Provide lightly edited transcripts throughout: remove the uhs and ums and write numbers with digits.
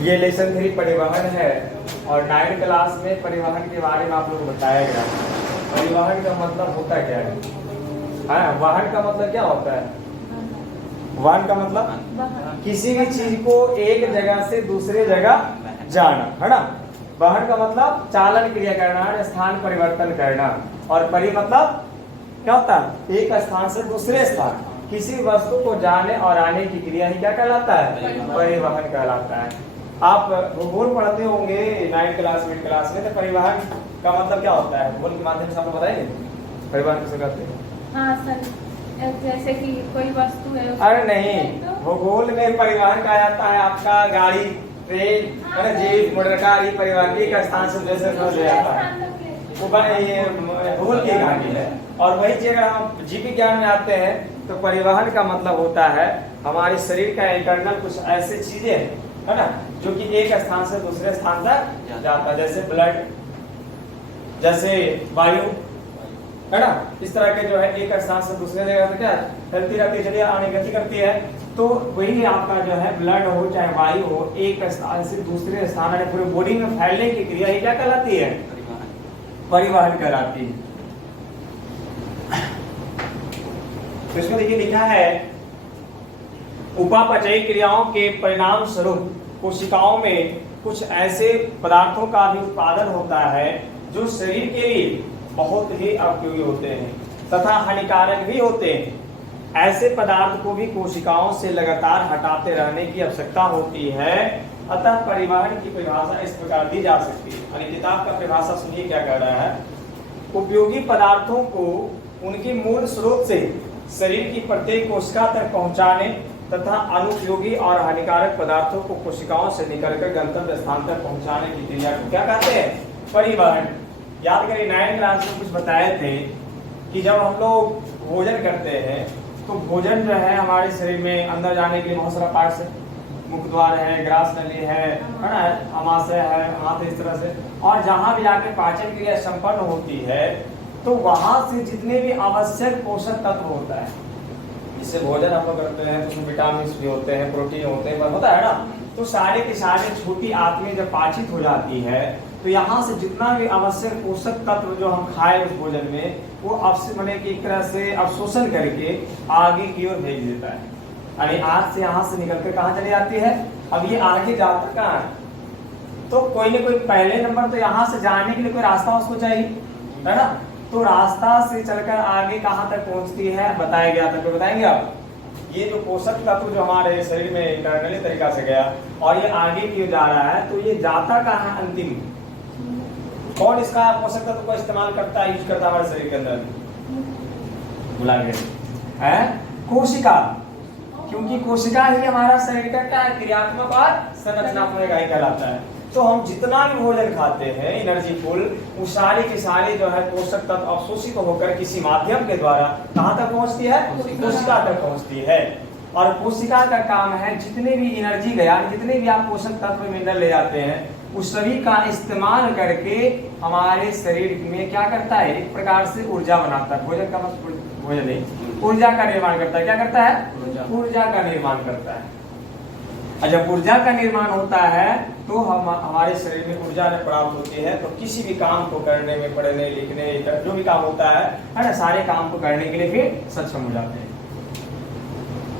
ये लेसन 3 परिवहन है और 9 क्लास में परिवहन के बारे में आप लोग को बताया गया। परिवहन का मतलब होता क्या है? वाहन का मतलब क्या होता है? वाहन का मतलब किसी भी चीज को एक जगह से दूसरे जगह जाना, है ना। वाहन का मतलब चालन क्रिया करना, स्थान परिवर्तन करना। और परि मतलब क्या होता है? एक स्थान से दूसरे स्थान किसी वस्तु को जाने और आने की क्रिया ही क्या कहलाता है? परिवहन कहलाता है। आप भूगोल पढ़ते होंगे 9 क्लास 8 क्लास में, तो परिवहन का मतलब क्या होता है? भूगोल के माध्यम से आपको बताएंगे परिवहन किसे कहते हैं? हाँ सर, जैसे कि कोई वस्तु है। अरे नहीं, भूगोल में परिवहन कहा जाता है आपका गाड़ी, ट्रेन, जीप, मोटर कार, ये परिवहन एक स्थान से दूसरे स्थान ले जाता है। भूगोल की कहानी है। और वही चीज अगर हम जीव विज्ञान में आते हैं तो परिवहन का मतलब होता है हमारे शरीर का इंटरनल कुछ ऐसे चीजें है ना, जो कि एक स्थान से दूसरे स्थान तक जाता है। जैसे ब्लड, जैसे वायु, है ना। इस तरह के जो है एक स्थान से दूसरे जगह से क्या चलती रहती है, चलिए आने गति करती है। तो वही आपका जो है ब्लड हो चाहे वायु हो, एक स्थान से दूसरे स्थान पूरे बॉडी में फैलने की क्रिया ही क्या कहलाती है? परिवहन कहलाती है। तो इसमें देखिए लिखा है उपापचयी क्रियाओं के परिणाम स्वरूप कोशिकाओं में कुछ ऐसे पदार्थों का भी उत्पादन होता है जो शरीर के लिए बहुत ही उपयोगी होते हैं तथा हानिकारक भी होते हैं। ऐसे पदार्थ को भी कोशिकाओं से लगातार हटाते रहने की आवश्यकता होती है। अतः परिवहन की परिभाषा इस प्रकार दी जा सकती है। यानी किताब का परिभाषा सुनिए क्या कह रहा है। उपयोगी पदार्थों को उनके मूल स्रोत से शरीर की प्रत्येक कोशिका तक पहुंचाने तथा अनुपयोगी और हानिकारक पदार्थों को कोशिकाओं से निकलकर गंतव्य स्थान तक पहुंचाने की क्रिया को क्या कहते हैं? परिवहन। याद करिए 9 क्लास में कुछ बताए थे कि जब हम लोग भोजन करते हैं तो भोजन जो है हमारे शरीर में अंदर जाने के लिए बहुत सारा पार्ट्स है। मुख द्वार है, ग्रास नली है ना, अमाशय है, हाथ इस तरह से। और जहां भी जाके पाचन क्रिया संपन्न होती है तो वहां से जितने भी आवश्यक पोषक तत्व होता है, जिससे भोजन हम लोग करते हैं, उसमें विटामिन भी होते हैं, प्रोटीन होते हैं, होता है ना। तो सारे के सारे छोटी आंतें जब पाचित हो जाती है तो यहाँ से जितना भी आवश्यक पोषक तत्व जो हम खाए उस भोजन में, वो मैंने एक तरह से अवशोषण करके आगे की ओर भेज देता है। यानी आज से यहाँ से निकलकर कहाँ चली जाती है? अब ये आगे जाता कहाँ है? तो कोई ना कोई पहले नंबर तो यहाँ से जाने के लिए कोई रास्ता उसको चाहिए, है ना। तो रास्ता से चलकर आगे कहाँ तक पहुंचती है बताया गया था। तो बताएंगे आप ये जो पोषक तत्व जो हमारे शरीर में इंटरनली तरीका से गया और ये आगे क्यों जा रहा है, तो ये जाता कहाँ है? अंतिम कौन इसका पोषक तत्व को इस्तेमाल करता है, यूज करता है हमारे शरीर के अंदर? बुला गए है कोशिका। क्योंकि कोशिका ही हमारा शरीर का क्या क्रियात्मक और संरचनात्मक इकाई कहलाता है। तो हम जितना भी भोजन खाते हैं एनर्जी फुल, वो सारे के सारे जो है पोषक तत्व अवशोषित होकर किसी माध्यम के द्वारा कहाँ तक पहुँचती है? कोशिका तक पहुँचती है। और कोशिका का काम है जितने भी एनर्जी गया, जितने भी आप पोषक तत्व मिनरल ले जाते हैं, उस सभी का इस्तेमाल करके हमारे शरीर में क्या करता है? एक प्रकार से ऊर्जा बनाता है। भोजन का मतलब भोजन नहीं, ऊर्जा का निर्माण करता है। क्या करता है? ऊर्जा का निर्माण करता है। और जब ऊर्जा का निर्माण होता है तो हम हमारे शरीर में ऊर्जा प्राप्त होती है, तो किसी भी काम को करने में, पढ़ने लिखने जो भी काम होता है ना, सारे काम को करने के लिए फिर सक्षम हो जाते हैं।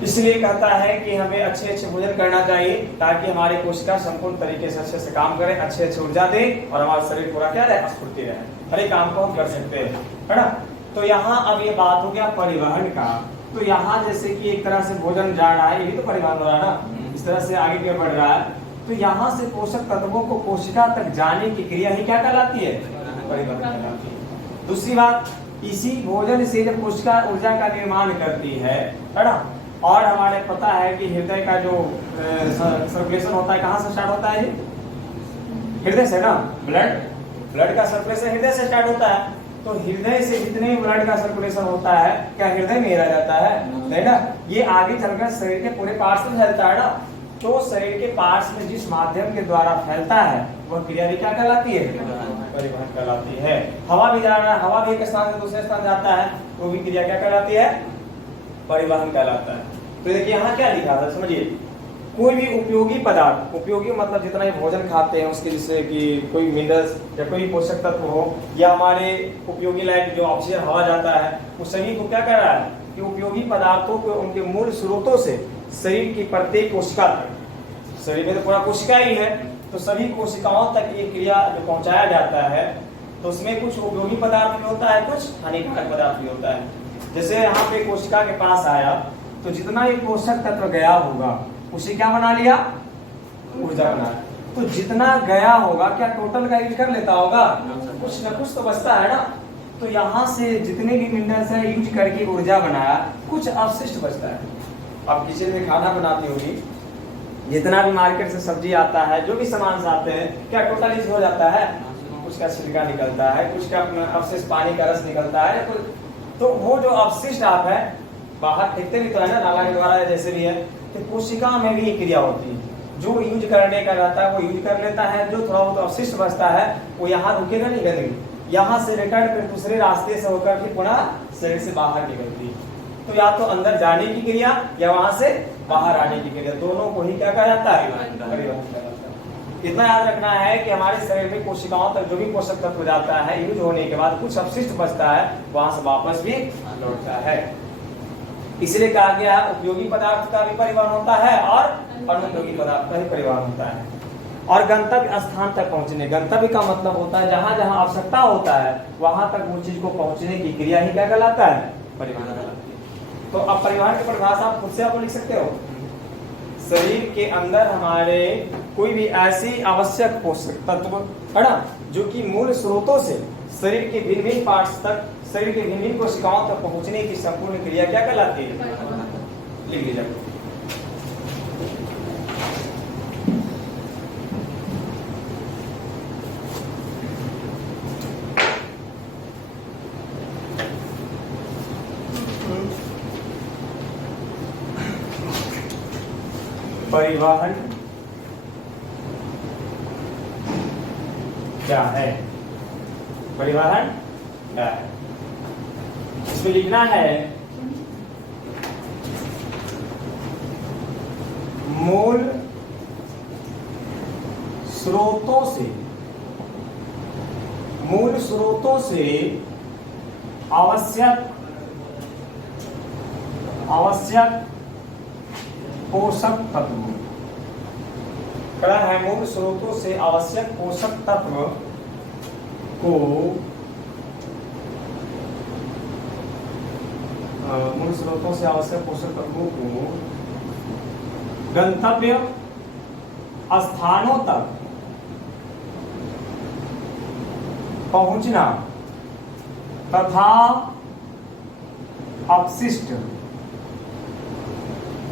इसलिए कहता है कि हमें अच्छे अच्छे भोजन करना चाहिए ताकि हमारी कोशिका संपूर्ण तरीके से अच्छे से काम करे, अच्छे अच्छे ऊर्जा दे और हमारा शरीर पूरा क्या रहे? स्फूर्ति रहे, हर एक काम को हम कर सकते हैं, है ना। तो यहाँ अब ये बात हो गया परिवहन का। तो यहाँ जैसे कि एक तरह से भोजन जा रहा है, ये भी तो परिवहन हो रहा है ना, इस तरह से आगे बढ़ रहा है। तो यहाँ से पोषक तत्वों को कोशिका तक जाने की क्रिया ही क्या कहलाती है? परिवहन कहलाती है। दूसरी बात, इसी भोजन से जब कोशिका ऊर्जा का निर्माण करती है ना, और हमारे पता है कि हृदय का जो सर्कुलेशन होता है कहाँ से स्टार्ट होता है? हृदय से ना। ब्लड का सर्कुलेशन हृदय से स्टार्ट होता है। तो हृदय से जितने भी ब्लड का सर्कुलेशन होता है, क्या हृदय में रह जाता है? नहीं ना, ये आगे चलकर शरीर के पूरे पार्ट्स में फैलता है ना। तो शरीर के पार्ट्स में जिस माध्यम के द्वारा फैलता है वह क्रिया भी क्या कहलाती है? परिवहन कहलाती है। हवा भी जा रहा है, हवा भी एक स्थान से दूसरे स्थान जाता है, वो भी क्रिया क्या कहलाती है? परिवहन कहलाता है। तो देखिए यहाँ क्या लिखा था, समझिए, कोई भी उपयोगी पदार्थ, उपयोगी मतलब जितना भी भोजन खाते हैं उसके, जैसे कि कोई मिनरल्स या कोई पोषक तत्व हो, या हमारे उपयोगी लाइक जो ऑक्सीजन हवा जाता है, उस सभी को क्या कर रहा है कि उपयोगी पदार्थों को उनके मूल स्रोतों से शरीर की प्रत्येक कोशिका तक, शरीर में तो पूरा कोशिका ही है, तो सभी कोशिकाओं तक ये क्रिया जो पहुंचाया जाता है, तो उसमें कुछ उपयोगी पदार्थ भी होता है, कुछ हानिकारक पदार्थ भी होता है। जैसे यहाँ पे कोशिका के पास आया तो जितना भी पोषक तत्व गया होगा उसे क्या बना लिया, ऊर्जा बना। तो जितना गया होगा क्या टोटल का यूज कर लेता होगा, कुछ न कुछ तो बचता है ना। तो यहाँ से जितने भी मिनरल्स है यूज करके ऊर्जा बनाया, कुछ अवशिष्ट बचता है। अब किचन में खाना बनाती होगी, जितना भी मार्केट से सब्जी आता है, जो भी सामान से आते हैं, क्या टोटल यूज हो जाता है, कुछ का छिलका निकलता है, कुछ का अवशिष्ट पानी का रस निकलता है। तो वो जो अवशिष्ट आप है बाहर फेंकते भी तो है ना, नाला के द्वारा जैसे भी है, तो कोशिका में भी ये क्रिया होती है। जो यूज करने का रहता है वो यूज कर लेता है, जो थोड़ा बहुत अवशिष्ट बचता है वो यहाँ रुकेगा नहीं, गंदगी यहाँ से रिटर्न फिर दूसरे रास्ते से होकर के पुनः शरीर से बाहर निकलती है। तो या तो अंदर जाने की क्रिया या वहां से बाहर आने की क्रिया, दोनों को ही क्या कहा जाता है, परिवहन कहा जाता है। इतना याद रखना है कि हमारे शरीर में कोशिकाओं तक जो भी पोषक तत्व जाता है, यूज होने के बाद कुछ अपशिष्ट बचता है, वहां से वापस भी लौटता है। इसलिए कहा गया है उपयोगी पदार्थ का भी परिवहन होता है और अनुपयोगी पदार्थ का भी परिवहन होता है। और गंतव्य स्थान तक पहुंचने, गंतव्य का मतलब होता है जहां जहां आवश्यकता होता है वहां तक वो चीज को पहुंचने की क्रिया ही क्या कहलाता है, परिवहन कहलाती है। तो अब परिवहन की परिभाषा आप खुद से आप लिख सकते हो। शरीर के अंदर हमारे कोई भी ऐसी आवश्यक पोषक तत्व है ना, जो कि मूल स्रोतों से शरीर के भिन्न भिन्न पार्ट्स तक, शरीर के भिन्न भिन्न कोशिकाओं तक पहुंचने की संपूर्ण क्रिया क्या कहलाती है, लिख लीजिए। परिवहन क्या है, परिवहन क्या है, इसमें लिखना है मूल स्रोतों से, मूल स्रोतों से आवश्यक पोषक तत्व, कड़ा है मूल स्रोतों से आवश्यक पोषक तत्व को, मूल स्रोतों से आवश्यक पोषक तत्वों को गंतव्य स्थानों तक पहुंचना तथा अपशिष्ट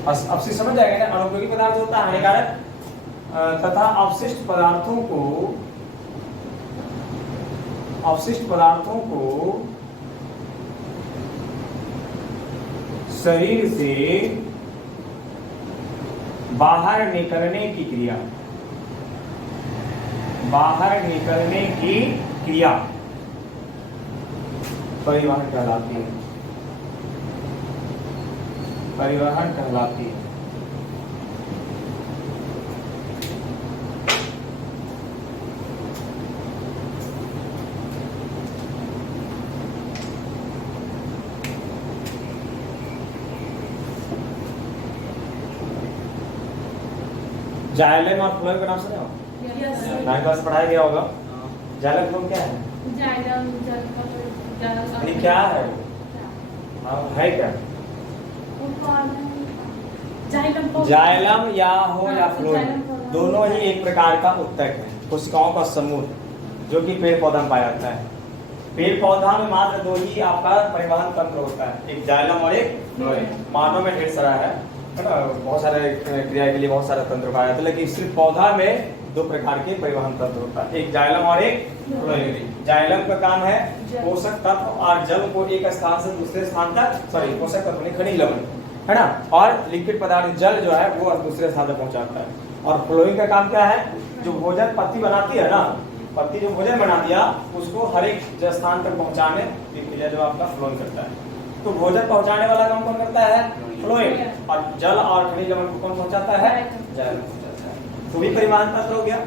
समझ जाएंगे ना, अनुपयोगी पदार्थ होता है हानिकारक, तथा अपशिष्ट पदार्थों को शरीर से बाहर निकलने की क्रिया, परिवहन कहलाती है, परिवहन कहलाती है। जाइलम और फ्लोएम का नाम सुने हो? नाइन क्लास पढ़ाया गया होगा। जाइलम फ्लोएम क्या है? यानी क्या है वो? है क्या? जाइलम या हो या फ्लोएम, दोनों ही एक प्रकार का उत्तक है, कोशिकाओं का समूह जो कि पेड़ पौधा में पाया जाता है। पेड़ पौधा में मात्र दो ही आपका परिवहन तंत्र होता है, एक जाइलम और एक फ्लोएम। मानव में ढेर सारा है ना, बहुत सारे क्रिया के लिए बहुत सारा तंत्र पाया जाता है, लेकिन सिर्फ पौधा में दो प्रकार के परिवहन तंत्र होता है, एक जाइलम और एक फ्लोएम। जाइलम का काम है पोषक तत्व और जल को एक स्थान से दूसरे स्थान तक, सॉरी पोषक तत्व नहीं, खनिज लवण है ना, और लिक्विड पदार्थ जल जो है वो दूसरे स्थान तक पहुंचाता है। और फ्लोइंग का काम क्या है, जो भोजन पत्ती बनाती है ना, पत्ती जो भोजन बना दिया उसको हर एक स्थान तक पहुंचाने की क्रिया जो आपका फ्लोइंग करता है। तो भोजन पहुंचाने वाला काम कौन करता है, फ्लोएम, और जल और खनिज लवण को कौन पहुंचाता है? जल पहुंचाता है। तो भी परिवहन तंत्र हो गया।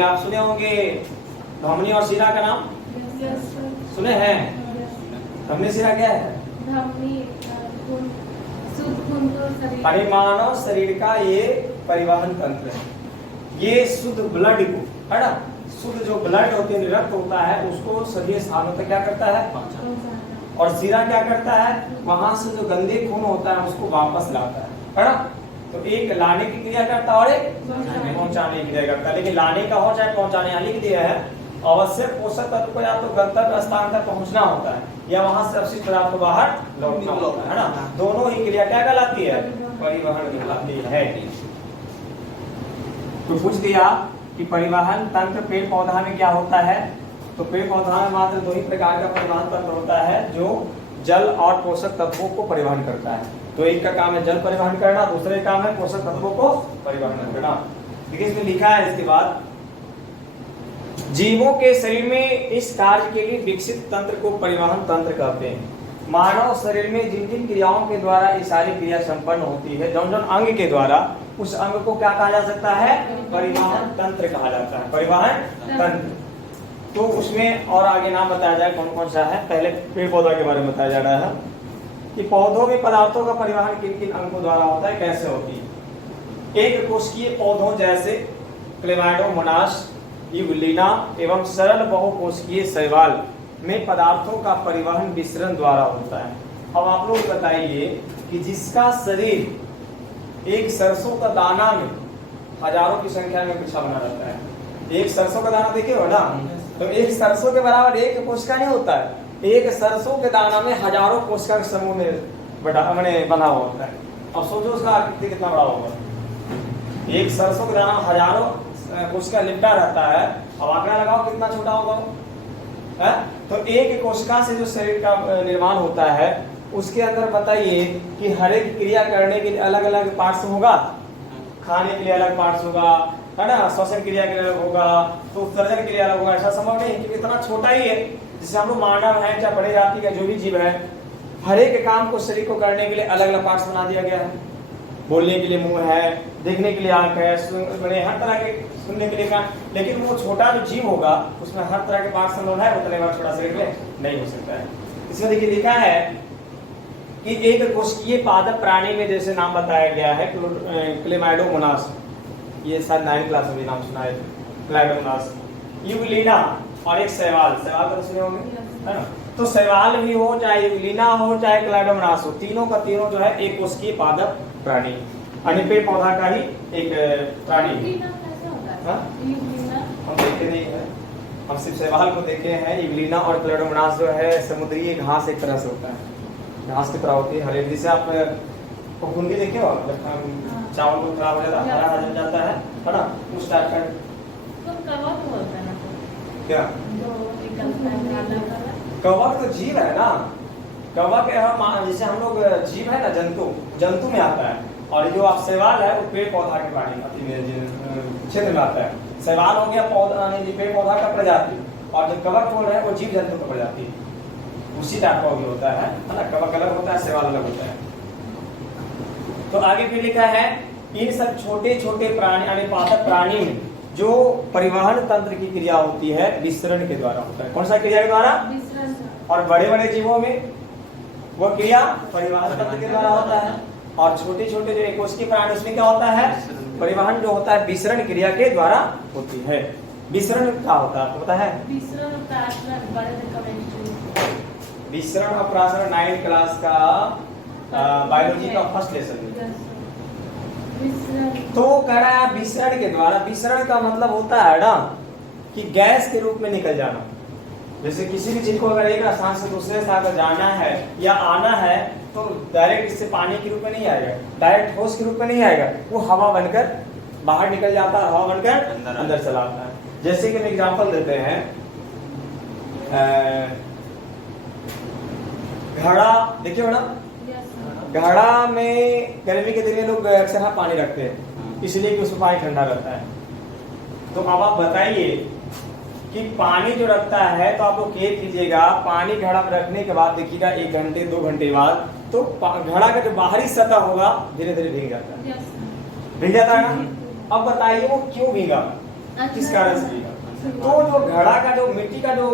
आप सुने होंगे धमनी और शिरा का नाम सुने हैं? धमनी शिरा क्या है? मानव शरीर का ये परिवहन तंत्र है। ये शुद्ध ब्लड को, है ना, शुद्ध जो ब्लड होती है, रक्त होता है, उसको सभी स्थानों तक क्या करता है? और शिरा क्या करता है? वहां से जो गंदे खून होता है उसको वापस लाता है ना। तो एक लाने की क्रिया करता है और एक पहुंचाने की क्रिया करता है। लेकिन लाने का हो चाहे पहुंचाने वाली क्रिया है, आवश्यक पोषक तत्व को या तो गंतव्य स्थान तक पहुंचना होता है या वहां से अपशिष्ट पदार्थ को बाहर लौटना होता है ना। दोनों ही क्रिया क्या कहलाती है? परिवहन कहलाती है। तो पूछ दिया कि परिवहन तंत्र पेड़ पौधा में क्या होता है? तो पेड़ पौधा में मात्र दो ही प्रकार का परिवहन तंत्र होता है जो जल और पोषक तत्वों को परिवहन करता है। तो एक का काम है जल परिवहन करना, दूसरे काम है पोषक तत्वों को परिवहन करना। देखिए इसमें लिखा है इसके बाद, जीवों के शरीर में इस कार्य के लिए विकसित तंत्र को परिवहन तंत्र कहते हैं। मानव शरीर में जिन जिन क्रियाओं के द्वारा ये सारी क्रिया संपन्न होती है, जौन जौन अंग के द्वारा, उस अंग को क्या कहा जा सकता है? परिवहन तंत्र कहा जाता है। परिवहन तंत्र। तो उसमें और आगे नाम बताया जाए कौन कौन सा है। पहले पेड़ पौधा के बारे में बताया जा रहा है कि पौधों में पदार्थों का परिवहन किन किन अंगों द्वारा होता है, कैसे होती है। एक कोशिकीय पौधों जैसे क्लेमाइडोमोनास, यूग्लिना एवं सरल बहुकोशिकीय शैवाल में पदार्थों का परिवहन विसरण द्वारा होता है। अब आप लोग बताइए कि जिसका शरीर एक सरसों का दाना में हजारों की संख्या में बिछा बना रहता है। एक सरसों का दाना देखे हो ना, तो एक सरसों के बराबर एक कोशिका नहीं होता है। एक सरसों के दाना में हजारों कोशिका के समूह में बना हुआ होता है। अब सोचो उसका आकृति कितना बड़ा होगा। एक सरसों का दाना हजारों कोशिका लिपटा रहता है। अब आंकड़ा लगाओ कितना छोटा होगा है? तो एक कोशिका से जो शरीर का निर्माण होता है, उसके अंदर बताइए कि हर एक क्रिया करने के लिए अलग अलग पार्ट्स होगा। खाने के लिए अलग पार्ट्स होगा, है ना, श्वसन क्रिया के लिए अलग होगा, तो उत्सर्जन के लिए अलग होगा। ऐसा संभव नहीं, क्योंकि इतना छोटा ही है। जिससे हम लोग मानव है, चाहे बड़े जाति का जो भी जीव है, हर एक काम को शरीर को करने के लिए अलग अलग पार्ट्स बना दिया गया है। बोलने के लिए मुंह है, देखने के लिए आंख है, हर तरह के सुनने के लिए कान। लेकिन वो छोटा जो जीव होगा उसमें हर तरह के पार्ट संभव है, उतने बार छोटा शरीर में नहीं हो सकता है। इसमें देखिए लिखा है कि एक कोशिकीय पादप प्राणी में जैसे नाम बताया गया है क्लेमाइडोमोनास, ये शायद 9th क्लास में भी नाम सुना है, क्लेमाइडोमोनास, यूग्लिना और एक शैवाल। शैवाल तो सुने होंगे, है ना। तो शैवाल भी हो, चाहे यूग्लिना हो, चाहे क्लेमाइडोमोनास हो, तीनों का तीनों जो है एक कोशिकीय पादप प्राणी, अन्य पेड़ पौधा का ही एक प्राणी। हम देखे नहीं है, हम सिर्फ शैवाल को देखे हैं। यूग्लिना और क्लेमाइडोमोनास जो है समुद्री घास एक तरह से होता है, घास की तरह होती है, हरे। जिसे आप फफूंदी देखे हो, जब चावल को खराब हो जाता है, हरा जम जाता है ना, उस टाइप का। क्या कवक तो जीव है ना। कवक जैसे हम लोग जीव है ना, जंतु में आता है। और जो आप शैवाल है वो पेड़ पौधा के प्राणी क्षेत्र में आता है। शैवाल हो गया पौधा, पेड़ पौधा का प्रजाति, और जो कवक बोल रहे हैं वो जीव जंतु का प्रजाति, उसी टाइप का भी होता है ना। कवक अलग होता है, शैवाल अलग होता है। तो आगे फिर लिखा है, इन सब छोटे छोटे प्राणी यानी पादप प्राणी में जो परिवहन तंत्र की क्रिया होती है विसरण के द्वारा होता है। कौन सा क्रिया के द्वारा? और बड़े बड़े जीवों में वो क्रिया परिवहन तंत्र के द्वारा होता है। और छोटे छोटे जो कोशिकीय प्राणी उसमें क्या होता है? परिवहन जो होता है विसरण क्रिया के द्वारा होती है। विसरण क्या होता है आपको पता है? विसरण और प्रासरण 9th क्लास का बायोलॉजी का फर्स्ट लेसन। तो कह रहा है विसरण के द्वारा। विसरण का मतलब होता है ना कि गैस के रूप में निकल जाना। जैसे किसी भी चीज को अगर एक स्थान से दूसरे स्थान पर जाना है या आना है तो डायरेक्ट इससे पानी के रूप में नहीं आएगा, डायरेक्ट ठोस के रूप में नहीं आएगा, वो हवा बनकर बाहर निकल जाता है, हवा बनकर अंदर चला आता है। जैसे कि हम एग्जाम्पल देते हैं, घड़ा देखिए मैडम, घड़ा में गर्मी के दिन में लोग अक्सर पानी रखते हैं, इसलिए कि उसमें पानी ठंडा रहता है। तो अब आप बताइए कि पानी जो रखता है, तो आप लोग केयर कीजिएगा, पानी घड़ा में रखने के बाद देखिएगा 1 घंटे 2 घंटे बाद तो घड़ा का जो बाहरी सतह होगा धीरे धीरे भीग जाता है। Yes, sir. भीग जाता है ना। अब बताइए वो क्यों भीगा, किस कारण से भीगा? तो जो घड़ा का जो मिट्टी का जो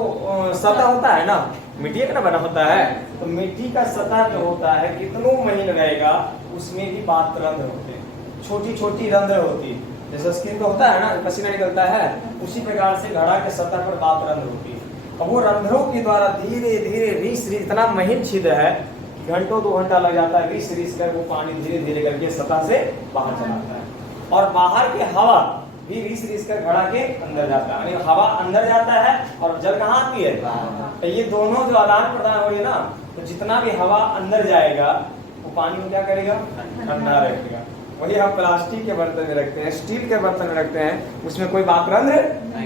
सतह होता है ना, मिट्टी का ना बना होता है, तो मिट्टी का सतह जो होता है कितनों महीन रहेगा, उसमें भी बात रंध्र होते हैं, छोटी छोटी रंध्र होती है, जैसे स्किन पे होता है ना पसीना निकलता है, उसी प्रकार से घड़ा के सतह पर बात रंध्र होती है। और वो रंध्रों के द्वारा धीरे धीरे रीस इतना महीन छिद्र है कि घंटों 2 घंटा लग जाता है रीस कर वो पानी धीरे धीरे करके सतह से बाहर चला आता है। और बाहर की हवा भी रीस कर घड़ा के अंदर जाता है, यानी हवा अंदर जाता है और जल कहाँ आती है? तो ये दोनों जो आदान प्रदान हो रही है ना, तो जितना भी हवा अंदर जाएगा वो पानी को क्या करेगा? ठंडा रखेगा। वही हम प्लास्टिक के बर्तन में रखते हैं, स्टील के बर्तन में रखते हैं, उसमें कोई बात रंध्र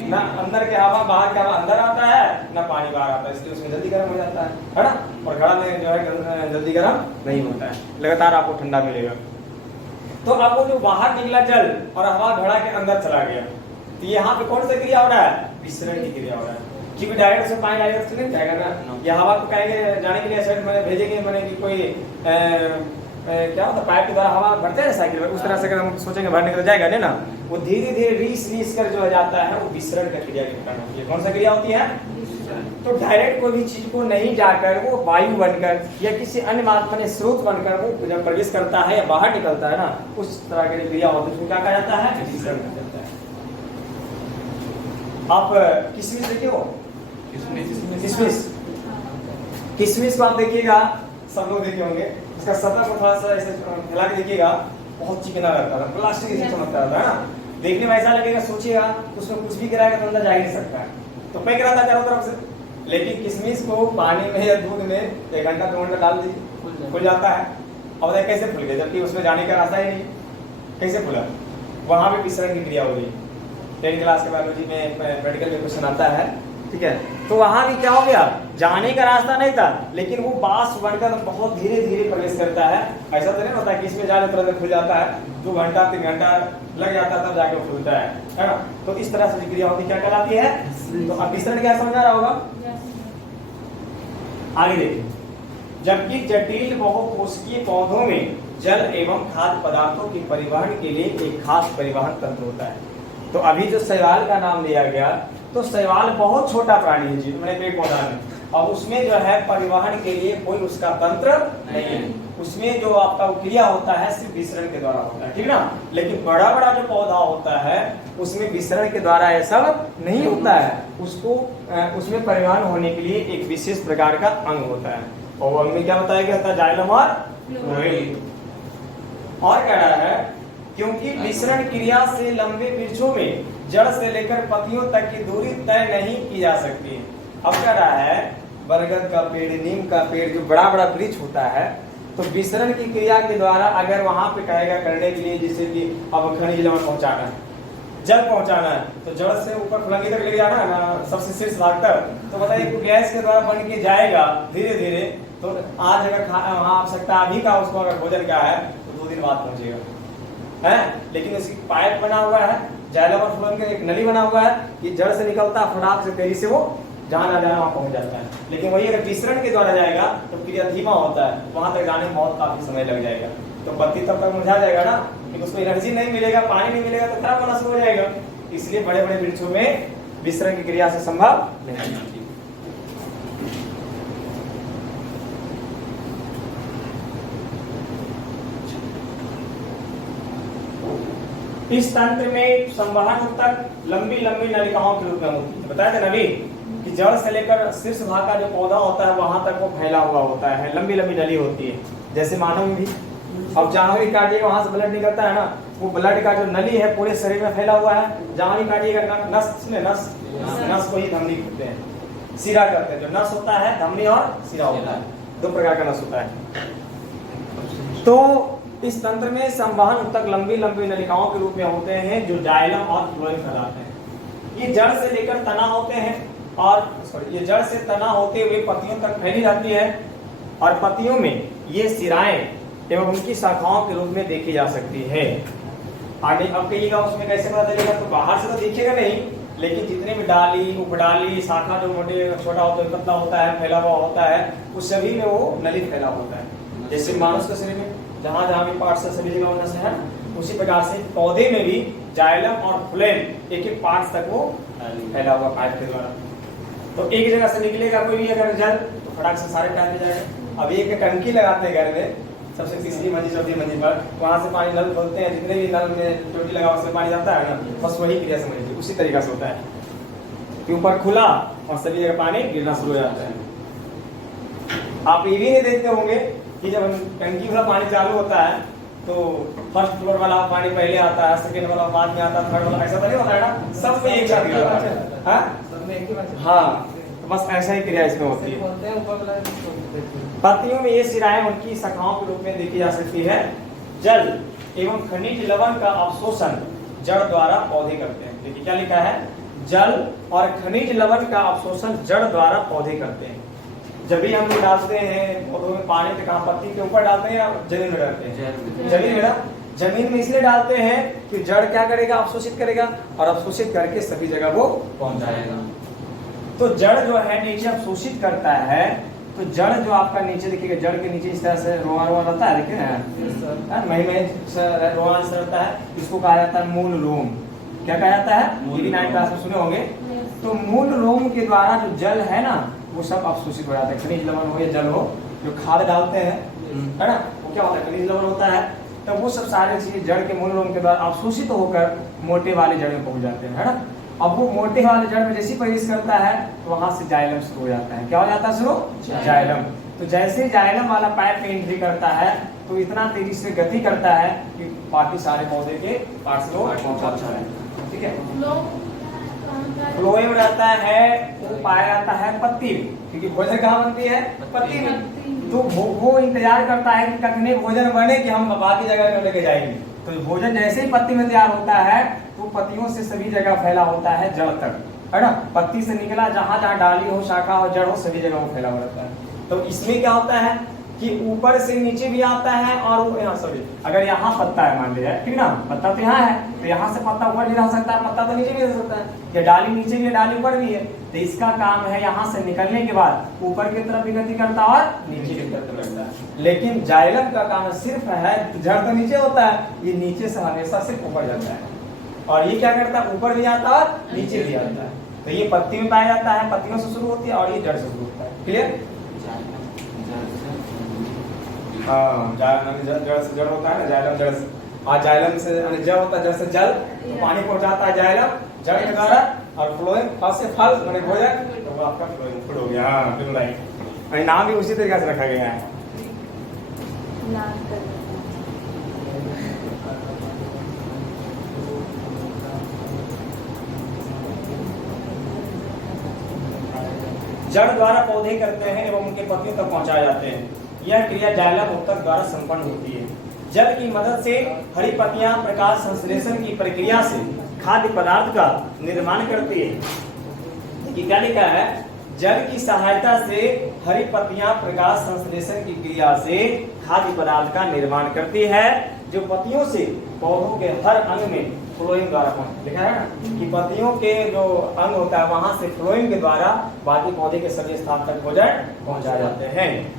ना, अंदर के हवा बाहर के हवा अंदर आता है ना पानी बाहर आता है, इसलिए उसमें जल्दी गर्म हो जाता है ना। और घड़ा में जो है जल्दी गर्म नहीं होता है, लगातार आपको ठंडा मिलेगा। तो आपको जो बाहर निकला जल और हवा घड़ा के अंदर चला गया, तो यहाँ पे कौन सा क्रिया हो रहा है? विसरण की क्रिया हो रहा है। क्योंकि डायरेक्ट से पानी डायरेक्ट से नहीं जाएगा ना, या हवा को कहेंगे जाने के लिए साइड में भेजेंगे, मैंने कि कोई क्या होता है पाइप के द्वारा हवा भरते हैं साइकिल में, उस तरह से अगर हम सोचेंगे भरने के जाएगा नहीं ना, वो धीरे धीरे रीस कर जो जाता है वो विसरण का क्रिया के कारण होती है। कौन सा क्रिया होती है? तो डायरेक्ट कोई भी चीज को नहीं जाकर वो वायु बनकर या किसी अन्य माध्यम स्रोत बनकर वो जब प्रवेश करता है या बाहर निकलता है ना, उस तरह की क्रिया होती है, उसको क्या कहा जाता है? विसरण कहा जाता है। आप किसमिस देखे हो? किसमिस को आप देखिएगा, सब लोग देखे होंगे, इसका सतह को थोड़ा सा ऐसे हिला के देखिएगा, बहुत चिकना रहता है, प्लास्टिक जैसे चमकता रहता है ना, देखने में ऐसा लगेगा, सोचिएगा उसमें कुछ भी गिराएगा तो अंदर जा ही नहीं सकता है, तो पैक रहता है चारों तरफ से। लेकिन किशमिश को पानी में या दूध में 1 घंटा 2 घंटा डाल दीजिए, खुल जाता है। अब बताइए कैसे खुल गया, जबकि उसमें जाने का रास्ता ही नहीं, कैसे खुला? वहां भी विसरण की क्रिया हो रही है। 10th क्लास के बायोलॉजी में प्रैक्टिकल में क्वेश्चन आता है, ठीक है, तो वहां भी क्या हो गया, जाने का रास्ता नहीं था, लेकिन वो बांस बनकर बहुत धीरे धीरे प्रवेश करता है। ऐसा तो नहीं होता कि इसमें जाने तुरंत खुल जाता है, 2 घंटा 3 घंटा लग जाता है तब जाके खुलता है ना। तो इस तरह से क्रिया होती क्या कहलाती है? तो अब विसरण क्या समझ आ रहा होगा? आगे देखिए, जबकि जटिल बहुकोशिकीय पौधों में जल एवं खाद्य पदार्थों के परिवहन के लिए एक खास परिवहन तंत्र होता है। तो अभी जो शैवाल का नाम लिया गया, तो शैवाल बहुत छोटा प्राणी है जी, मैंने पेड़ पौधा में, और उसमें जो है परिवहन के लिए कोई उसका तंत्र नहीं है, उसमें जो आपका क्रिया होता है सिर्फ विसरण के द्वारा होता है, ठीक ना। लेकिन बड़ा बड़ा जो पौधा होता है उसमें विसरण के द्वारा ऐसा नहीं होता है, उसको उसमें परिवहन होने के लिए एक विशेष प्रकार का अंग होता है, और वो अंग में क्या बताया गया था? जाइलम और फ्लोएम। और कह रहा है क्योंकि विसरण क्रिया से लंबे वृक्षों में जड़ से लेकर पत्तियों तक की दूरी तय नहीं की जा सकती। अब कह रहा है बरगद का पेड़, नीम का पेड़, जो बड़ा बड़ा वृक्ष होता है, तो विसरण की क्रिया के द्वारा अगर वहां पे कहेगा करने के लिए, जैसे कि अब खनिज लवण पहुंचाना है, जल पहुंचाना है, तो जड़ से ऊपर फुलंगी तक ले जाना है ना, सबसे शीर्ष भाग तक, तो बताइए गैस के द्वारा बन के जाएगा धीरे धीरे, तो आज अगर वहां आवश्यकता अभी का उसको अगर भोजन का है तो 2 दिन बाद पहुंचेगा है। लेकिन इसकी पाइप बना हुआ है, जाइलम और फ्लोएम का एक नली बना हुआ है कि जड़ से निकलता फटाक से तेजी से वो जहां ना जाना वहां पहुंच जाता है। लेकिन वही अगर विसरण के द्वारा जाएगा तो क्रिया धीमा होता है, वहां तक जाने में बहुत काफी समय लग जाएगा, तो पत्ती तब तक मुरझा जाएगा ना, कि उसको एनर्जी नहीं मिलेगा, पानी नहीं मिलेगा तो खराब होना शुरू हो जाएगा। इसलिए बड़े बड़े वृक्षों में विसरण की क्रिया से संभव नहीं है। इस तंत्र में संवहन तक लंबी लंबी नलिकाओं के रूप में होती है। बताया था नली कि जड़ से लेकर शीर्ष भाग का जो पौधा होता है वहां तक वो फैला हुआ होता है, लंबी लंबी नली होती है, जैसे मानव में भी। अब जहां भी काटिएगा वहां से ब्लड निकलता है ना, वो ब्लड का जो नली है पूरे शरीर में फैला हुआ है। जहां भी काटिएगा नस को ही धमनी कहते हैं, सिरा कहते हैं। जो नस होता है धमनी और सिरा होता है, 2 प्रकार का नस होता है। तो इस तंत्र में संवहन तक लंबी लंबी नलिकाओं के रूप में होते हैं, जो जाइलम और फ्लोएम कहलाते हैं। ये जड़ से लेकर तना होते हैं, और ये जड़ से तना होते हुए पत्तियों तक फैली जाती है, और पत्तियों में ये सिराएं एवं उनकी शाखाओं के रूप में देखी जा सकती है। आगे अब कहिएगा उसमें कैसे पता चलेगा, तो बाहर से तो दिखेगा नहीं, लेकिन जितने भी डाली, उपडाली, शाखा जो मोटे छोटा होता है, पतला होता है, फैला हुआ होता है, उस सभी में वो नली फैला होता है। जैसे मानुष के शरीर में जहाँ जहाँ भी पार्ट से सभी जगह नस है, उसी प्रकार से पौधे में भी जाइलम और फ्लोएम एक एक पार्ट तक वो फैला हुआ पाइप के द्वारा। तो एक जगह से निकलेगा कोई भी अगर जल तो फटाक से सारे टाइम में जाएगा। अब एक टंकी लगाते हैं घर में, सबसे तीसरी मंजिल चौथी मंजिल पर, वहां से पानी नल खोलते हैं, जितने भी नल में टोटी लगा उसमें पानी जाता है ना, बस वही क्रिया समझ लीजिए। उसी तरीका से होता है कि ऊपर खुला और सभी जगह पानी गिरना शुरू हो जाता है। आप ये भी नहीं देखते होंगे कि जब टंकी वाला पानी चालू होता है तो फर्स्ट फ्लोर वाला पानी पहले आता है, सेकंड वाला बाद में आता है, थर्ड वाला, ऐसा तो नहीं होता है ना, सब में एक साथ गिरता है। हाँ, तो बस ऐसा ही क्रिया इसमें होती है। पत्तियों में ये सिराएं उनकी शाखाओं के रूप में देखी जा सकती है। जल एवं खनिज लवण का अवशोषण जड़ द्वारा पौधे करते हैं। देखिए क्या लिखा है, जल और खनिज लवण का अवशोषण जड़ द्वारा पौधे करते हैं। जब भी हम डालते हैं पौधों में पानी, तो कहाँ पत्ती के ऊपर डालते हैं या जमीन में डालते हैं? जमीन में ना, जमीन में इसलिए डालते हैं कि जड़ क्या करेगा, अवशोषित करेगा, और अवशोषित करके सभी जगह वो पहुंच जाएगा। तो जड़ जो है नीचे अवशोषित करता है, तो जड़ जो आपका नीचे देखिएगा, जड़ के नीचे इस तरह से रोआ रोआ रहता है, देखिए मही रोआ रहता है, इसको कहा जाता है मूल रोम। क्या कहा जाता है? 9 क्लास में सुने होंगे। तो मूल रोम के द्वारा जो जल है ना, वो सब अवशोषित हो जाता है। खनिज लवण हो या जल हो, जो खाद डालते हैं है ना, वो क्या होता है, खनिज लवण होता है। तो वो सब सारी चीजें जड़ के मूल रोम के द्वारा अवशोषित होकर मोटे वाले जड़ में पहुंच जाते हैं, है ना। अब वो मोटे वाले जड़ में जैसी प्रवेश करता है तो वहां से जाइलम शुरू हो जाता है। क्या हो जाता है शुरू? जाइलम। तो जैसे जाइलम वाला पाइप में एंट्री करता है तो इतना तेजी से गति करता है कि बाकी सारे पौधे के पार्ट्स को पहुंचाता है। ठीक है, फ्लोएम रहता है, वो पाया जाता है पत्ती में, क्योंकि भोजन कहाँ बनती है? पत्ती में। तो वो इंतजार करता है कि कखने भोजन बने कि हम बाकी जगह में लेके जाएंगे। तो भोजन जैसे ही पत्ती में तैयार होता है तो पत्तियों से सभी जगह फैला होता है जड़ तक, है ना। पत्ती से निकला जहां जहां डाली हो, शाखा हो, जड़ हो, सभी जगह वो फैला हुआ रहता है। तो इसमें क्या होता है कि ऊपर से नीचे भी आता है, और यहाँ सॉरी, अगर यहाँ पत्ता है मान लिया, ठीक ना, पत्ता तो यहाँ है, तो यहाँ से पत्ता ऊपर भी रह सकता है, पत्ता तो नीचे भी रह सकता है, या डाली नीचे भी है, डाली ऊपर भी है। तो इसका काम है यहाँ से निकलने के बाद ऊपर की तरफ भी गति करता है और नीचे की तरफ करता है। लेकिन जाइलम का काम सिर्फ है, जड़ तो नीचे होता है, ये नीचे से हमेशा सिर्फ ऊपर जाता है, और ये क्या करता है, ऊपर भी आता है और नीचे भी आता है। तो ये पत्ती में पाया जाता है, पत्तियों से शुरू होती है, और ये जड़ से शुरू होता है। क्लियर? हाँ, जड़ से जड़ होता है ना, जाइलम जड़ से, और जाइलम से जड़ होता है, जड़ से जल, तो पानी पहुंचाता है जाइलम जड़ के द्वारा, और फ्लोएम फल से फल मैंने भोजन, तो वो आपका फ्लोएम फूड हो गया। हाँ बिल्कुल राइट। नाम भी उसी तरीके से रखा गया है। जड़ द्वारा पौधे करते हैं एवं उनके पत्तियों तक पहुंचाए जाते हैं। यह क्रिया जाइलम उत्तक द्वारा संपन्न होती है। जल की मदद से हरी पत्तियां प्रकाश संश्लेषण की प्रक्रिया से खाद्य पदार्थ का निर्माण करती है। कि क्या लिखा है, जल की सहायता से हरी पत्तियां प्रकाश संश्लेषण की क्रिया से खाद्य पदार्थ का निर्माण करती है, जो पत्तियों से पौधों के हर अंग में फ्लोएम द्वारा लिखा है ना, कि पत्तियों के जो अंग होता है वहां से फ्लोएम के द्वारा बाकी पौधे के सभी स्थान तक भोजन पहुंचाए जाते हैं।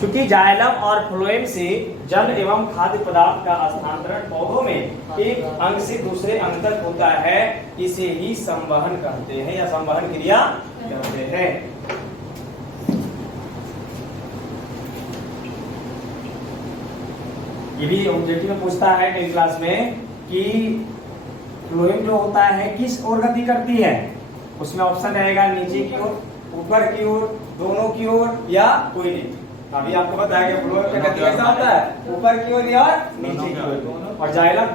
चूंकि जाइलम और फ्लोएम से जल एवं खाद्य पदार्थ का स्थानांतरण पौधों में एक अंग से दूसरे अंग तक होता है, इसे ही संवहन कहते हैं या संवहन क्रिया कहते हैं। ये भी ऑब्जेक्टिव में पूछता है 10th क्लास में कि फ्लोएम जो होता है किस ओर गति करती है। उसमें ऑप्शन रहेगा नीचे की ओर, ऊपर की ओर, दोनों की ओर, या कोई नहीं। अभी आपको बताया कि फ्लोएम का गति कैसा होता है, ऊपर की ओर या नीचे की ओर। और जाइलम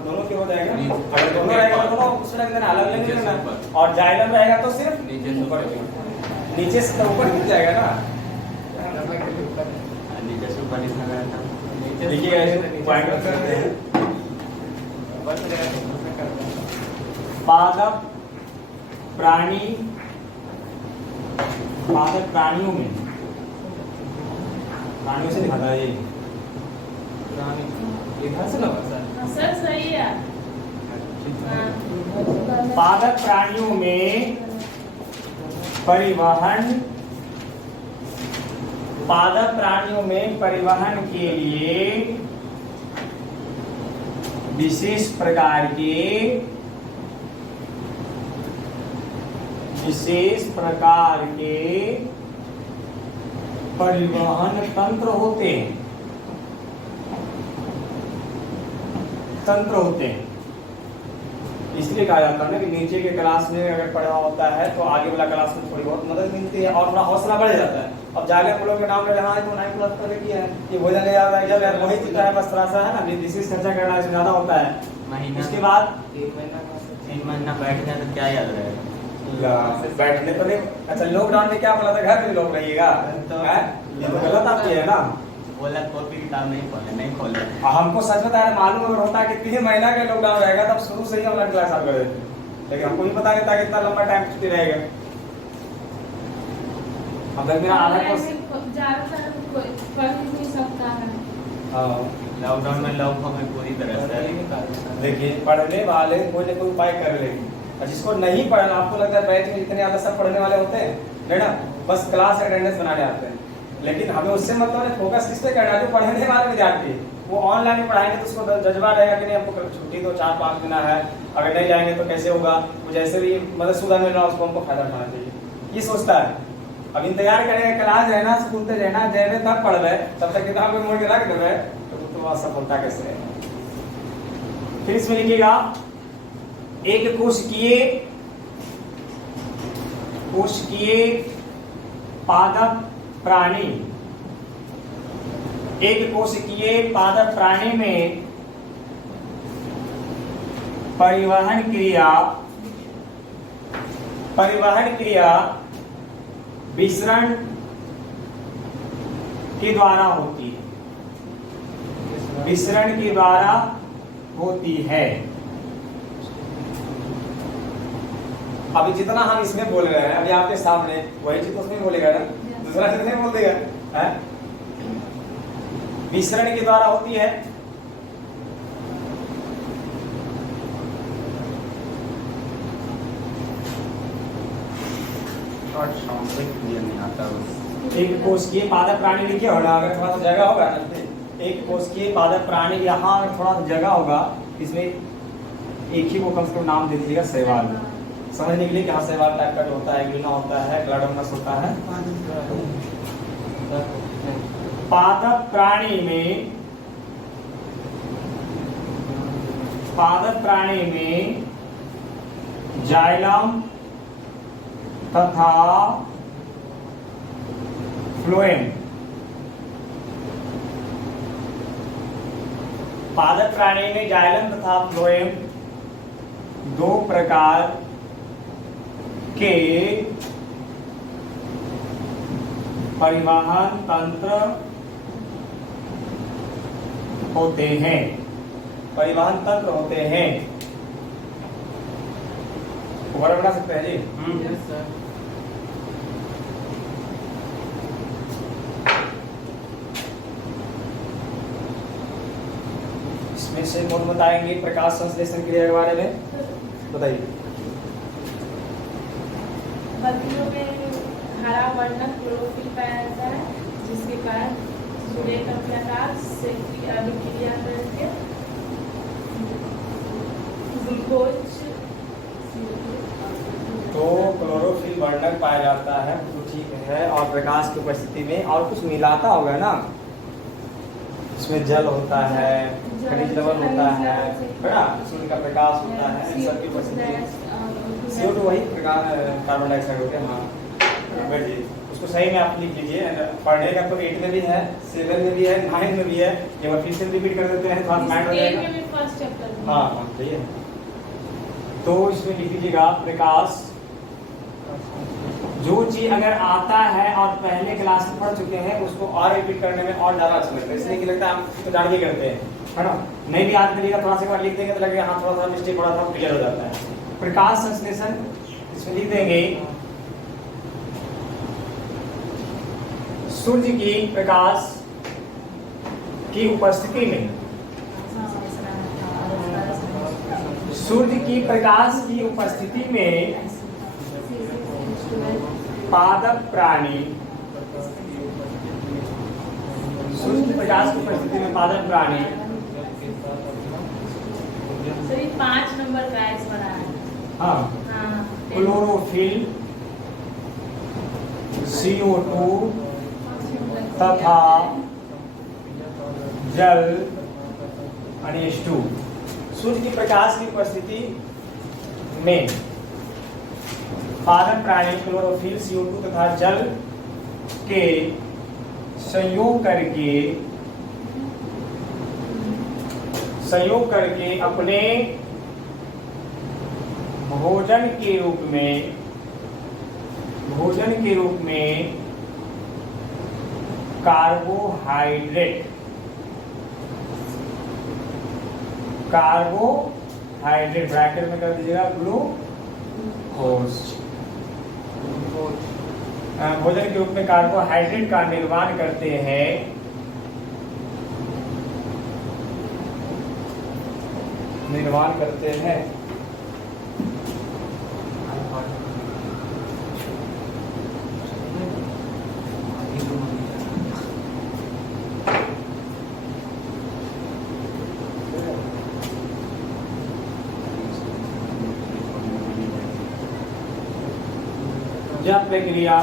दोनों की ओर जाएगा, अगर दोनों रहेगा तो दोनों उसमें रख देना, अलग अलग नहीं करना। और जाइलम रहेगा तो सिर्फ नीचे से ऊपर, नीचे से ऊपर गिर जाएगा ना, नीचे से ऊपर देखिए पॉइंट करते हैं। पादप प्राणियों में, प्राणियों से दिखाता है ये इधर से लगा सर। हाँ, सर सही है। हाँ। पादप प्राणियों में परिवहन, पादप प्राणियों में परिवहन के लिए विशेष प्रकार के परिवहन तंत्र होते हैं, इसलिए कहा जाता है ना कि नीचे के क्लास में अगर पढ़ा होता है तो आगे वाला क्लास में थोड़ी बहुत मदद मिलती है और थोड़ा हौसला बढ़ जाता है। अब जाके हम लोग के नाम ले रहे हैं तो 9 क्लास पहले किया है, ये भोजन ले याद जब यार वही चीज है, बस थोड़ा सा है ना विशेष खर्चा करना इसमें ज्यादा होता है। महीना उसके बाद 3 महीना बैठ गया तो क्या याद रहेगा? बैठने तो नहीं। अच्छा, लॉकडाउन में क्या बोला था, घर में लोग रहिएगा, ये तो गलत आपकी है ना। बोला कॉपी किताब नहीं खोले। हमको सच बता रहे, मालूम अगर होता कि 3 महीना का लॉकडाउन रहेगा तब शुरू से ही ऑनलाइन क्लास कर देते, लेकिन हमको नहीं पता था कि इतना लंबा टाइम छुट्टी रहेगा। अब तक मेरा आधा कोर्स ज्यादातर कोई पढ़ नहीं सकता है। लॉकडाउन में लोग हमें पूरी तरह से देखिए, पढ़ने वाले कोई ना कोई उपाय कर लेंगे, और जिसको नहीं पढ़ना, आपको लगता है बैच में जितने ज्यादा सब पढ़ने वाले होते हैं है ना, बस क्लास अटेंडेंस बनाने आते हैं, लेकिन हमें उससे मतलब है फोकस किस पे करना है, जो पढ़ने वाले विद्यार्थी वो ऑनलाइन में पढ़ाएंगे तो उसको जज्बा रहेगा कि नहीं हमको छुट्टी तो 4-5 दिन है, अगर नहीं जाएंगे तो कैसे होगा, वो जैसे भी मतलब सुविधा मिल रहा है उसको हमको फायदा उठाना चाहिए, ये सोचता है। अब इंतजार करेगा क्लास रहना, सुनते रहना, जैसे तब पढ़ रहे, तब तक किताब में मोड़ के रख दे तो सफलता कैसे रहेगा। फिर इसमें लिखिएगा एक कोशिकीय पादप प्राणी, एक कोशिकीय पादप प्राणी में परिवहन क्रिया विसरण के द्वारा होती है, विसरण के द्वारा होती है। अभी जितना हम इसमें बोल रहे हैं अभी आपके सामने वही चीज उसमें बोलेगा ना, दूसरा चीज नहीं बोल देगा, विसरण के द्वारा होती है। एक कोशिकीय पादप प्राणी लिखिए, और अगर थोड़ा सा जगह होगा ना, एक कोशिकीय पादप प्राणी, यहाँ थोड़ा सा जगह होगा, इसमें एक ही वो कम से कम नाम दे दीजिएगा, शैवाल, समझने के लिए कि हाँ शैवाल टाइप का होता है, ग्लिना होता है, ग्लाडोमस होता है। पादप प्राणी में जाइलम तथा फ्लोएम, पादप प्राणी में जाइलम तथा फ्लोएम दो प्रकार के परिवहन तंत्र होते हैं, वर्ड बना सकते हैं जी। Yes sir. इसमें से कौन बताएंगे प्रकाश संश्लेषण क्रिया के बारे में, बताइए। बत्तियों में हरा वर्णक क्लोरोफिल पाया जाता है, जिसके कारण सूर्य का प्रकाश से अभिक्रिया करके ग्लूकोज, तो क्लोरोफिल वर्णक पाया जाता है, तो ठीक है, और प्रकाश की उपस्थिति में और कुछ मिलाता होगा ना, इसमें जल होता है, खनिज लवण होता है ना, सूर्य का प्रकाश होता है, इन सब की उपस्थिति। CO2 वही कार्बन डाइऑक्साइड हो गया। हाँ बैठिए, उसको सही में आप लिख लीजिए, पढ़ने का तो 8 में भी है, 7 में भी है, 9 में भी है, एक बार फिर से रिपीट कर देते हैं तो आप माइंड हो जाएगा। हाँ सही है। तो इसमें लिख लीजिएगा प्रकाश, जो चीज अगर आता है और पहले क्लास में पढ़ चुके हैं उसको और रिपीट करने में और ज्यादा अच्छा लगता है, इसलिए कि लगता है हम तो जान के करते हैं, है ना, नहीं भी याद करिएगा थोड़ा सा बार लिख देंगे तो लगेगा हाँ थोड़ा सा मिस्टेक थोड़ा सा क्लियर हो जाता है। प्रकाश संश्लेषण इसमें लिख देंगे, सूर्य की प्रकाश की उपस्थिति में सूर्य की प्रकाश की उपस्थिति में पादप प्राणी, सूर्य की प्रकाश की उपस्थिति में पादप प्राणी सर ये 5 नंबर का एक्स बना है। हाँ हाँ क्लोरोफिल, CO2 तथा जल H2। सूर्य की प्रकाश की उपस्थिति में पादप प्राणी क्लोरोफिल, CO2 तथा जल के संयोग करके अपने भोजन के रूप में कार्बोहाइड्रेट ब्रैकेट में कर दीजिएगा ग्लूकोज, भोजन के रूप में कार्बोहाइड्रेट का निर्माण करते हैं। यह प्रक्रिया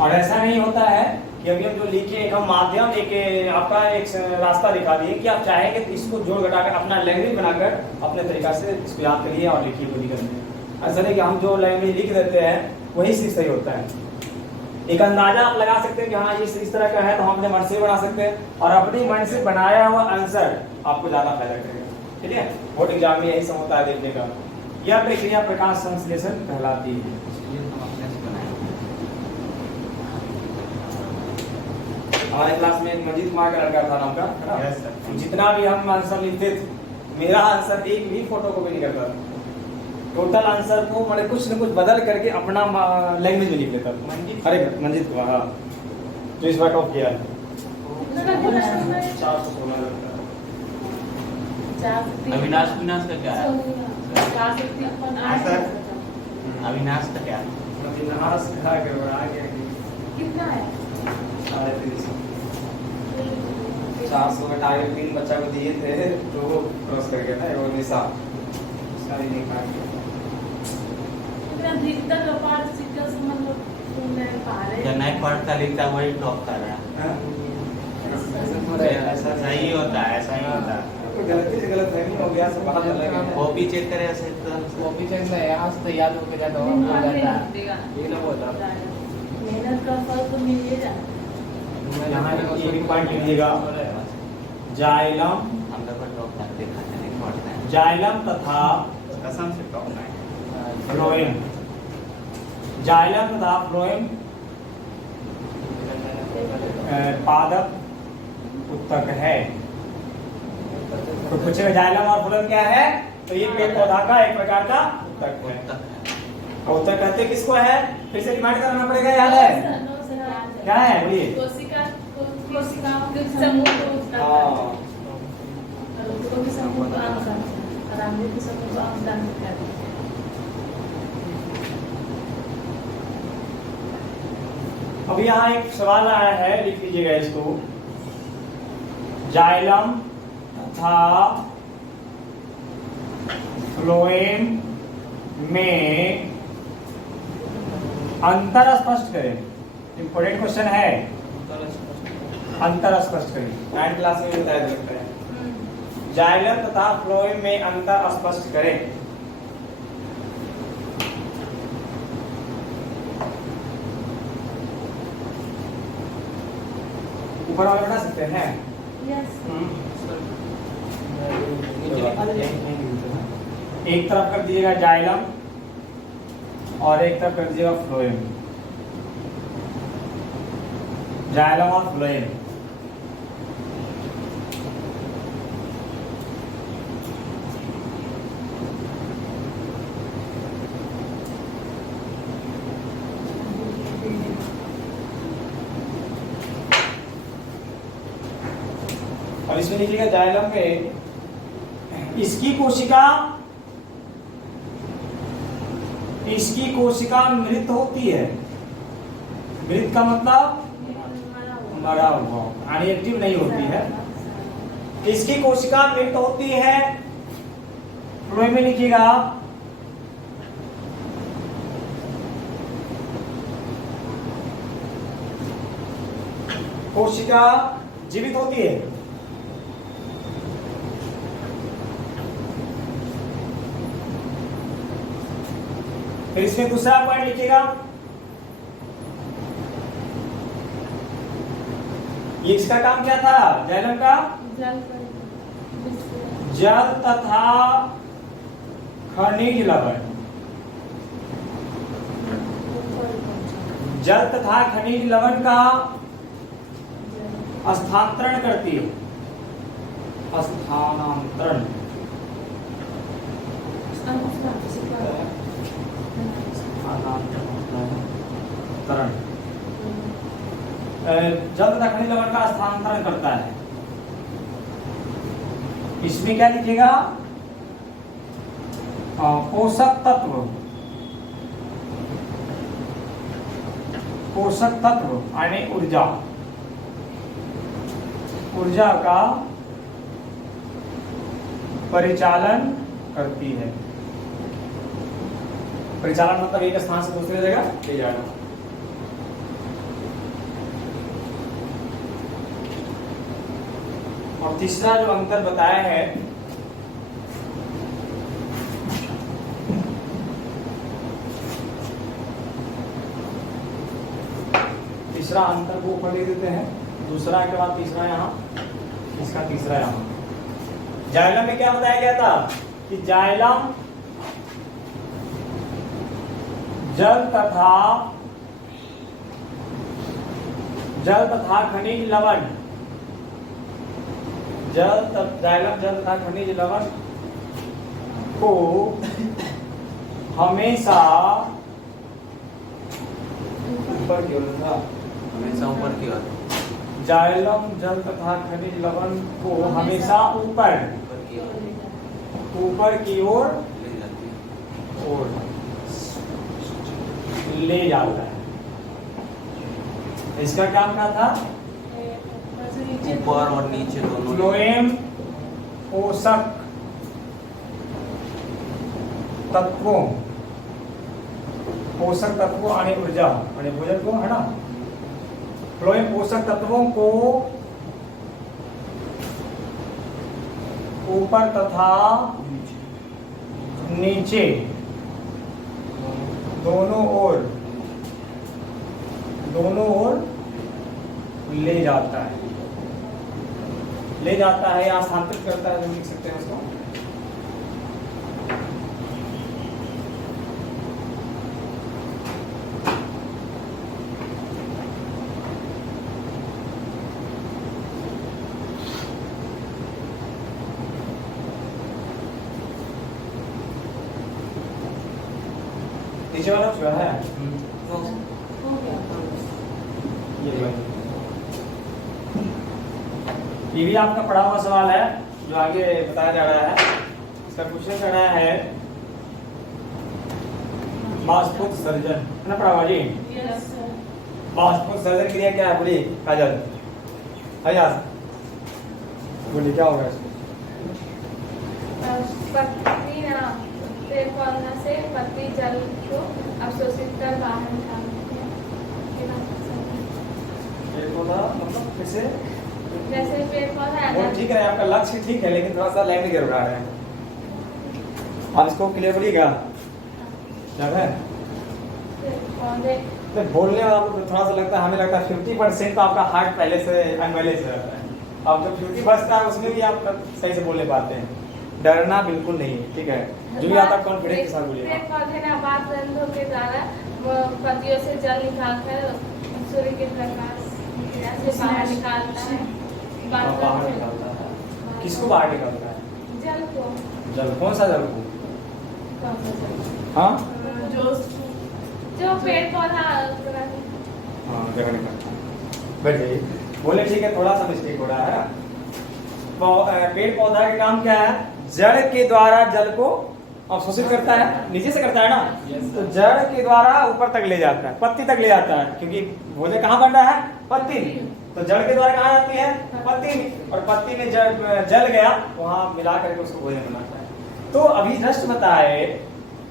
और ऐसा नहीं होता है कि अभी हम जो लिखे एक हम माध्यम एक आपका एक रास्ता दिखा दिए कि आप चाहेंगे तो इसको जोड़ घटाकर अपना लैंग्वेज बनाकर अपने तरीका से इसको याद करिए और लिखिए, कोई दिक्कत नहीं। ऐसा नहीं कि हम जो लैंग्वेज लिख देते हैं वही चीज सही होता है। एक अंदाजा आप लगा सकते हैं कि हाँ ये इस तरह का है तो हम अपने मन से बना सकते हैं और अपने मन से बनाया हुआ आंसर आपको ज्यादा फायदा करेगा। ठीक है, बोर्ड एग्जाम में यही सब होता है देखने का। यह प्रक्रिया प्रकाश संश्लेषण कहलाती है। हमारे क्लास में मंजीत कुमार का लड़का था नाम का, है ना? जितना भी हम आंसर लिखते थे, मेरा आंसर एक भी फोटो कॉपी नहीं करता था। टोटल आंसर को मैंने कुछ न कुछ बदल करके अपना लैंग्वेज में लिख लेता था। अरे मंजीत कुमार, हाँ, जो इस बार टॉप किया है। 416 अविनाश का क्या है? अविनाश का क्या है? अविनाश का कितना है? 400 का टारगेट 3 बच्चा को दिए थे तो वो क्रॉस कर गया था। वो निशा सारी नहीं पा गया। अधिकतर पार्ट सिक्स मतलब तुमने पा रहे जो नए पार्ट का लिखता है वही टॉप कर रहा है। ऐसा सही होता है, ऐसा ही होता है। कोई गलती से गलत नहीं हो गया, सब पता चल गया। कॉपी चेक करे ऐसे तो कॉपी चेक में यहाँ से तो याद होके जाता हो जाता है। ये ना होता। मेहनत का फल तो मिल ही जाता है। यहाँ ये भी पॉइंट लीजिएगा। जाइलम, हम लोग को टॉप कर दिखाते नहीं पड़ता है। जाइलम तथा कसम से टॉप नहीं। फ्लोएम, जाइलम तथा फ्लोएम पादप उत्तक है। तो पूछेगा जाइलम और फ्लोएम क्या है, तो ये पेड़ पौधा का एक प्रकार का उत्तक है। उत्तक कहते किसको है, फिर से रिमाइंड कराना पड़ेगा, याद है क्या है? बोलिए। कोशिकाओं के समूह को उत्तक हाँ, उसको भी समूह को अंग और आंधे के समूह को अंग कहते हैं। अब यहाँ एक सवाल आया है, लिख लीजिएगा इसको। जाइलम तथा फ्लोएम में अंतर स्पष्ट करें। इंपॉर्टेंट क्वेश्चन है, अंतर स्पष्ट करें। 9th क्लास में बताया लगता है। जाइलम तथा फ्लोएम में अंतर स्पष्ट करें। ऊपर वाले बना सकते हैं। एक तरफ कर दीजिएगा जाइलम और एक तरफ कर दीजिएगा फ्लोएम। जाइलम और फ्लोएम। और इसमें लिखिएगा जाइलम में इसकी कोशिका मृत होती है। मृत का मतलब मरा हुआ, यानी एक्टिव नहीं होती है। इसकी कोशिका मृत होती है। फ्लोएम में लिखिएगा कोशिका जीवित होती है। फिर इसमें दूसरा पॉइंट लिखिएगा, ये इसका काम क्या था जाइलम का? जल तथा खनिज लवण। जल तथा खनिज लवण का स्थानांतरण करती है। स्थानांतरण जल तथा खनिज लवण का स्थानांतरण करता है। इसमें क्या लिखिएगा? पोषक तत्व यानी ऊर्जा का परिचालन करती है। परिचालन मतलब एक स्थान से दूसरे जगह ले जाना। और तीसरा जो अंतर बताया है तीसरा अंतर को ऊपर ले देते हैं, दूसरा के बाद तीसरा यहाँ, इसका तीसरा यहाँ। जाइलम में क्या बताया गया था कि जाइलम जल तथा खनिज लवण जाइलम जल तथा खनिज लवण को हमेशा ऊपर की ओर था। हमेशा ऊपर की ओर। जाइलम जल तथा खनिज लवण को हमेशा ऊपर की ओर ले जाता है। इसका काम क्या था? ऊपर और नीचे दोनों। फ्लोएम पोषक तत्वों यानी ऊर्जा यानी भोजन को, है ना। फ्लोएम पोषक तत्वों को ऊपर तथा नीचे दोनों ओर ले जाता है या स्थानांतरित करता है, जो लिख सकते हैं उसको। नीचे वाला जो है ये भी आपका पढ़ा हुआ सवाल है जो आगे बताया जा रहा है। इसका क्वेश्चन कर रहा है बाष्पोत्सर्जन, है ना पढ़ा हुआ जी? बाष्पोत्सर्जन क्रिया क्या है? बोलिए काजल। अयाज बोलिए क्या होगा इसमें? पौधा से पत्ती जल को अवशोषित कर बाहर निकालते हैं। पेड़ पौधा मतलब कैसे? जैसे पेड़ पौधा है, ठीक है, आपका लक्ष्य ठीक है, लेकिन थोड़ा सा लैंग्वेज गड़बड़ा रहे हैं। आप इसको क्लियर बोलिएगा क्या है? पौधे तो बोलने में आपको थोड़ा सा लगता है, हमें लगता है 50% तो आपका हार्ट पहले से अनबैलेंस रहता है। अब जो 50 बचता है उसमें भी आप सही से बोलने पाते हैं। डरना बिल्कुल नहीं है, ठीक है। जो भी आता कॉन्फिडेंस के साथ बोलिएगा। पेड़ पौधे ना बात रंध्रों के द्वारा पत्तियों से जल निकालकर सूर्य के प्रकाश से बाहर निकालता है। बाहर निकालता है। किसको बाहर निकालता है? जल को। जल कौन सा जल को? कौन सा जल? हाँ जो पेड़ पौधा हाँ जगह निकालता है। बैठ जाइए। बोले ठीक है, थोड़ा सा मिस्टेक हो रहा है। पेड़ पौधा का काम क्या है? जड़ के द्वारा जल को अवशोषित करता है, नीचे से करता है ना, तो जड़ के द्वारा ऊपर तक ले जाता है, पत्ती तक ले जाता है, क्योंकि भोजन कहाँ बन रहा है? पत्ती में। तो जड़ के द्वारा कहाँ जाती है? पत्ती में, और पत्ती में जल गया वहां मिला करके उसको भोजन बनाता है। तो अभी जस्ट बताए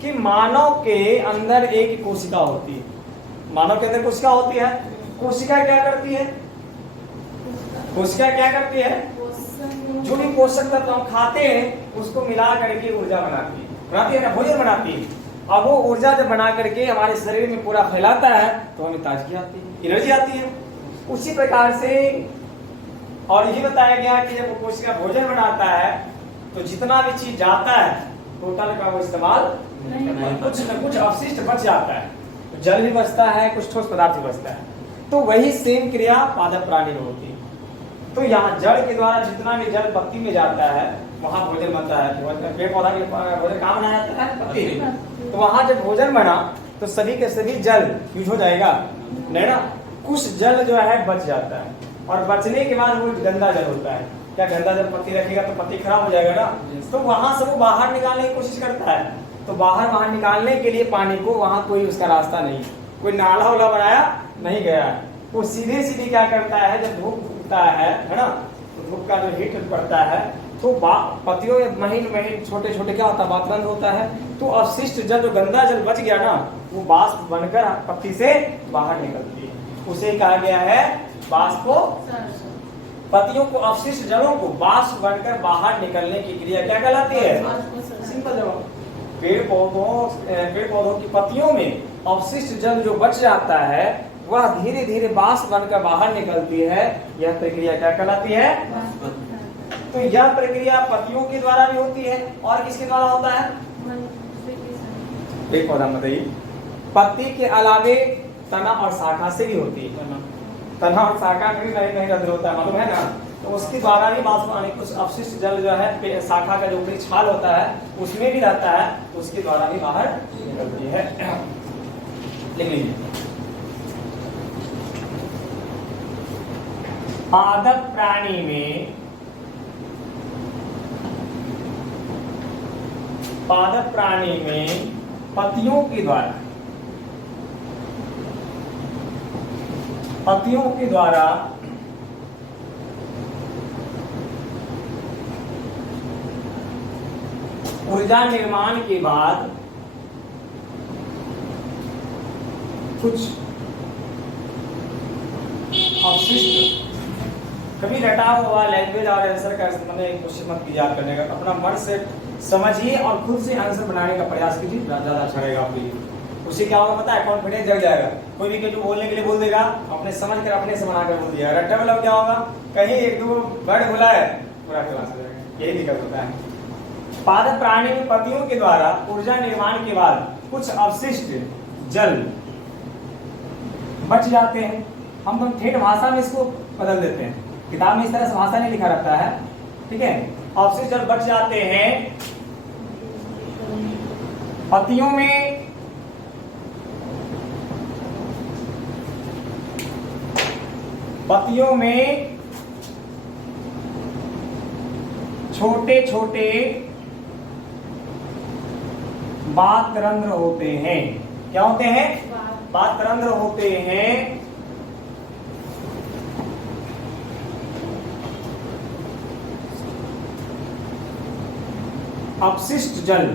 कि मानव के अंदर एक कोशिका होती है। मानव के अंदर कोशिका होती है। कोशिका क्या करती है? कोशिका क्या करती है? जो भी पोषक तत्व हम खाते हैं उसको मिला करके ऊर्जा बनाती है ना, भोजन बनाती है। अब वो ऊर्जा जब बना करके हमारे शरीर में पूरा फैलाता है तो हमें ताजगी आती है, एनर्जी आती है। उसी प्रकार से और ये बताया गया कि जब वो कोशिका भोजन बनाता है तो जितना भी चीज जाता है टोटल का वो इस्तेमाल कुछ न कुछ अवशिष्ट बच जाता है। जल भी बचता है, कुछ ठोस पदार्थ भी बचता है। तो वही सेम क्रिया पादप प्राणी में होती है। तो यहाँ जड़ के द्वारा जितना भी जल पत्ती में जाता है वहां भोजन बनता है। पेड़ पौधा के भोजन कहाँ बनाया जाता है? पत्ती। तो वहां जब भोजन बना तो सभी के सभी जल यूज हो जाएगा नहीं ना, कुछ जल जो है बच जाता है, और बचने के बाद वो गंदा जल होता है। क्या गंदा जल पत्ती रखेगा तो पत्ती खराब हो जाएगा ना, तो वहां से वो बाहर निकालने की कोशिश करता है। तो बाहर निकालने के लिए पानी को वहां कोई उसका रास्ता नहीं, कोई नाला वाला बनाया नहीं गया है। वो सीधे सीधे क्या करता है, जब धूप उगता है ना, तो धूप का जो हीट पड़ता है तो पत्तियों में महीन महीन छोटे छोटे क्या होता है? बातरंध होता है। तो अवशिष्ट जल जो गंदा जल बच गया ना, वो बाष्प बनकर पत्ती से बाहर निकलती है। उसे कहा गया है बाष्पो। पत्तियों को अवशिष्ट जलों को बाष्प बनकर बाहर निकलने की क्रिया क्या कहलाती है? सिंपल जवाब। पेड़ पौधों की पत्तियों में अवशिष्ट जल जो बच जाता है वह धीरे धीरे बाष्प बनकर बाहर निकलती है। यह प्रक्रिया क्या कहलाती है? तो यह प्रक्रिया पत्तियों के द्वारा भी होती है और किसके द्वारा होता है? पेड़ पौधा बताइए। पत्ती के अलावे तना और शाखा से भी होती है। तना और शाखा में भी नहीं रंध्र होता है, मालूम है ना। तो उसके द्वारा भी बाष्प आने कुछ अवशिष्ट जल जो है शाखा का जो ऊपरी छाल होता है उसमें भी रहता है, तो उसके द्वारा भी बाहर निकलती है। लिख लीजिए। पादप प्राणी में पत्तियों के द्वारा ऊर्जा निर्माण के बाद कुछ अवशिष्ट, कभी रटा हुआ लैंग्वेज और आंसर का कोशिश मत कीजिए याद करने का, अपना मन से समझिए और खुद से आंसर बनाने का प्रयास कीजिए, ज्यादा अच्छा रहेगा आपके लिए। उससे क्या होगा पता है? कॉन्फिडेंस जग जाएगा। कोई भी जो बोलने के लिए बोल देगा अपने समझ कर अपने से बनाकर बोल दिया। रट्टा वाला क्या होगा? कहीं एक दो वर्ड बोला है पूरा क्लास हो जाएगा, यही दिक्कत होता है। पादप प्राणी में पत्तियों के द्वारा ऊर्जा निर्माण के बाद कुछ अवशिष्ट जल बच जाते हैं। हम तो ठेठ भाषा में इसको बदल देते हैं, किताब में इस तरह से भाषा नहीं लिखा रहता है, ठीक है। अवशिष्ट जल बच जाते हैं पत्तियों में। पत्तियों में छोटे छोटे बातरंध्र होते हैं। क्या होते हैं? बातरंध्र होते हैं। अवशिष्ट जल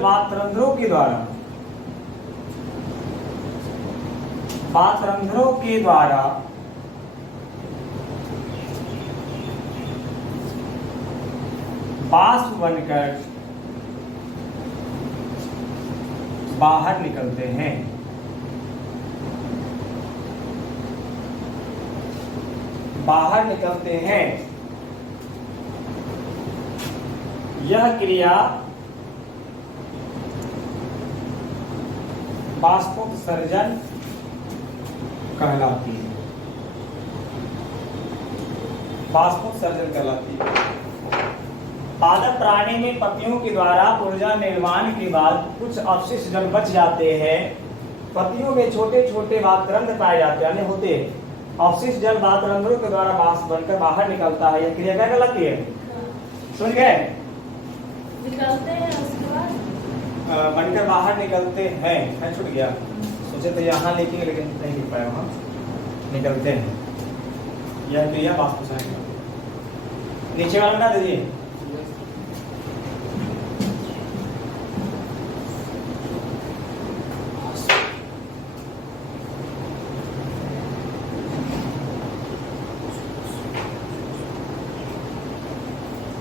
बातरंध्रों के द्वारा बाष्प बनकर बाहर निकलते हैं। यह क्रिया बाष्पोत्सर्जन कहलाती है। पादप प्राणी में पत्तियों के द्वारा ऊर्जा निर्माण के बाद कुछ अवशिष्ट जल बच जाते हैं। पत्तियों में छोटे छोटे बातरंध्र पाए जाते हैं, होते हैं, अपशिष्ट जल वातरंध्रों के द्वारा वाष्प बनकर बाहर निकलता है। यह क्रिया क्या कहलाती है? सुन गए? निकलते हैं उसके बाद बनकर बाहर निकलते हैं, मैं छूट गया, सोचे तो यहाँ लिखेंगे लेकिन नहीं लिख पाया वहाँ। निकलते हैं, यह क्रिया वाष्पोत्सर्जन कहलाती है। नीचे वाला बना दीजिए।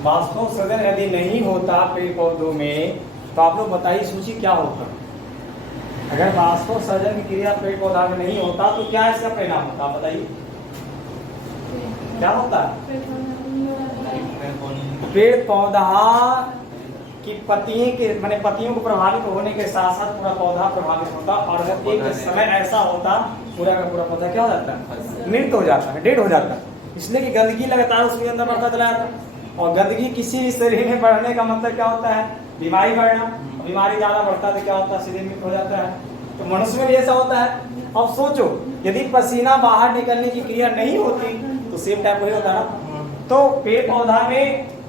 वाष्पोत्सर्जन यदि नहीं होता पेड़ पौधों में तो आप लोग बताइए सूची क्या होता? अगर वाष्पोत्सर्जन की क्रिया पेड़ पौधा में नहीं होता तो क्या इसका परिणाम होता? आप बताइए क्या होता? पेड़ पौधा की पत्तियों के माने पत्तियों को प्रभावित होने के साथ साथ पूरा पौधा प्रभावित होता और जब एक समय ऐसा होता पूरा का पूरा पौधा क्या हो जाता है? मृत हो जाता है, डेड हो जाता है। इसलिए कि गंदगी लगातार उसके अंदर बढ़ता चला जाता है और गंदगी किसी भी शरीर में बढ़ने का मतलब क्या होता है? बीमारी बढ़ना। बीमारी ज्यादा बढ़ता है तो क्या होता है? शरीर मृत हो जाता है। तो मनुष्य में भी ऐसा होता है। अब सोचो यदि पसीना बाहर निकलने की क्रिया नहीं होती तो सेम टाइप वही होता है। तो पेड़ पौधा में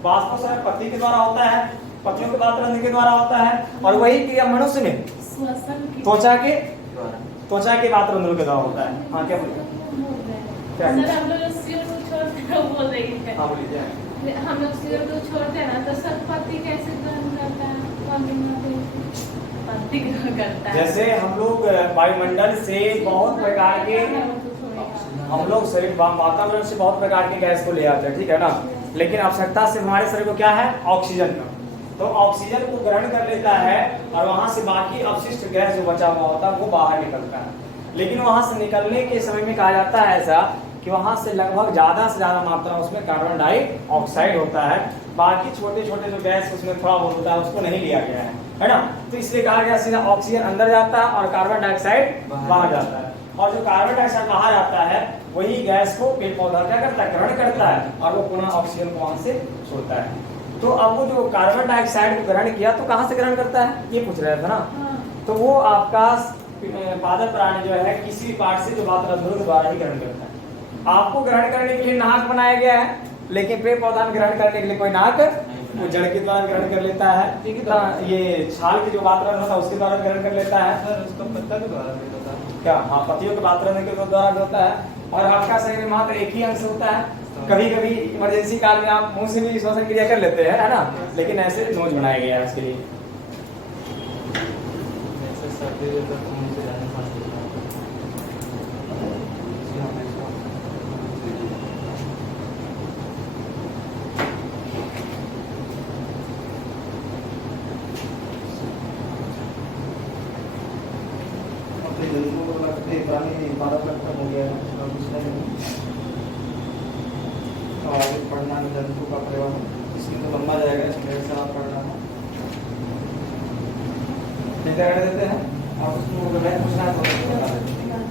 वाष्पोत्सर्जन पत्ती के द्वारा होता है, पत्तियों के वातरंध्र के द्वारा होता है और वही क्रिया मनुष्य में त्वचा के वातरंध्रों के द्वारा होता है। हाँ क्या बोलिए? क्या सर हम लोग CO2 छोड़ते हैं, बोल रही है। हाँ बोलिए। हम लोग CO2 छोड़ते हैं ना तो सर पत्ती कैसे ग्रहण करता है? पत्ती ग्रहण करता है। जैसे हम लोग वायुमंडल से बहुत प्रकार के हम लोग शरीर वातावरण से बहुत प्रकार के गैस को ले आते हैं, ठीक है ना, लेकिन आवश्यकता से हमारे शरीर को क्या है? ऑक्सीजन का। तो ऑक्सीजन को ग्रहण कर लेता है और वहां से बाकी अपशिष्ट गैस जो बचा हुआ होता है वो बाहर निकलता है। लेकिन वहां से निकलने के समय में कहा जाता है ऐसा कि वहां से लगभग ज्यादा से ज्यादा मात्रा उसमें कार्बन डाइऑक्साइड होता है। बाकी छोटे छोटे जो गैस उसमें थोड़ा बहुत होता है उसको नहीं लिया गया है ना। तो इसलिए कहा गया सीधा ऑक्सीजन अंदर जाता है और कार्बन डाइऑक्साइड बाहर जाता है। और जो कार्बन डाइऑक्साइड बाहर आता है वही गैस को पेड़ पौधा क्या करता है? ग्रहण करता है और वो पुनः ऑक्सीजन को वहां से छोड़ता है। तो अब वो जो कार्बन डाइऑक्साइड को ग्रहण किया तो कहाँ से ग्रहण करता है? ये पूछ रहे थे ना। तो वो आपका पादप प्राणी जो है किसी भी पार्ट से जो वातरंध्रों के द्वारा ही ग्रहण करता है। आपको ग्रहण करने के लिए नाक बनाया गया है, लेकिन पेड़ पौधा में ग्रहण करने के लिए कोई नाक वो जड़ के द्वारा ग्रहण कर लेता है। ये छाल की जो वातरंध्र होता है उसके द्वारा ग्रहण कर लेता है। उसका पत्ता के द्वारा भी होता है क्या? हाँ, पत्तियों के वातरंध्र के द्वारा भी होता है। और आपका शरीर में मात्र एक ही अंश होता है। कभी कभी इमरजेंसी काल में आप मुंह से भी श्वसन क्रिया कर लेते हैं, है ना, लेकिन ऐसे नोज बनाया गया है इसके लिए। पढ़ना जंतु का प्रयोग इसमें तो लंबा जाएगा, इसमें से आप पढ़ना है। देते हैं आप उसको पूछना है तो बता देते हैं।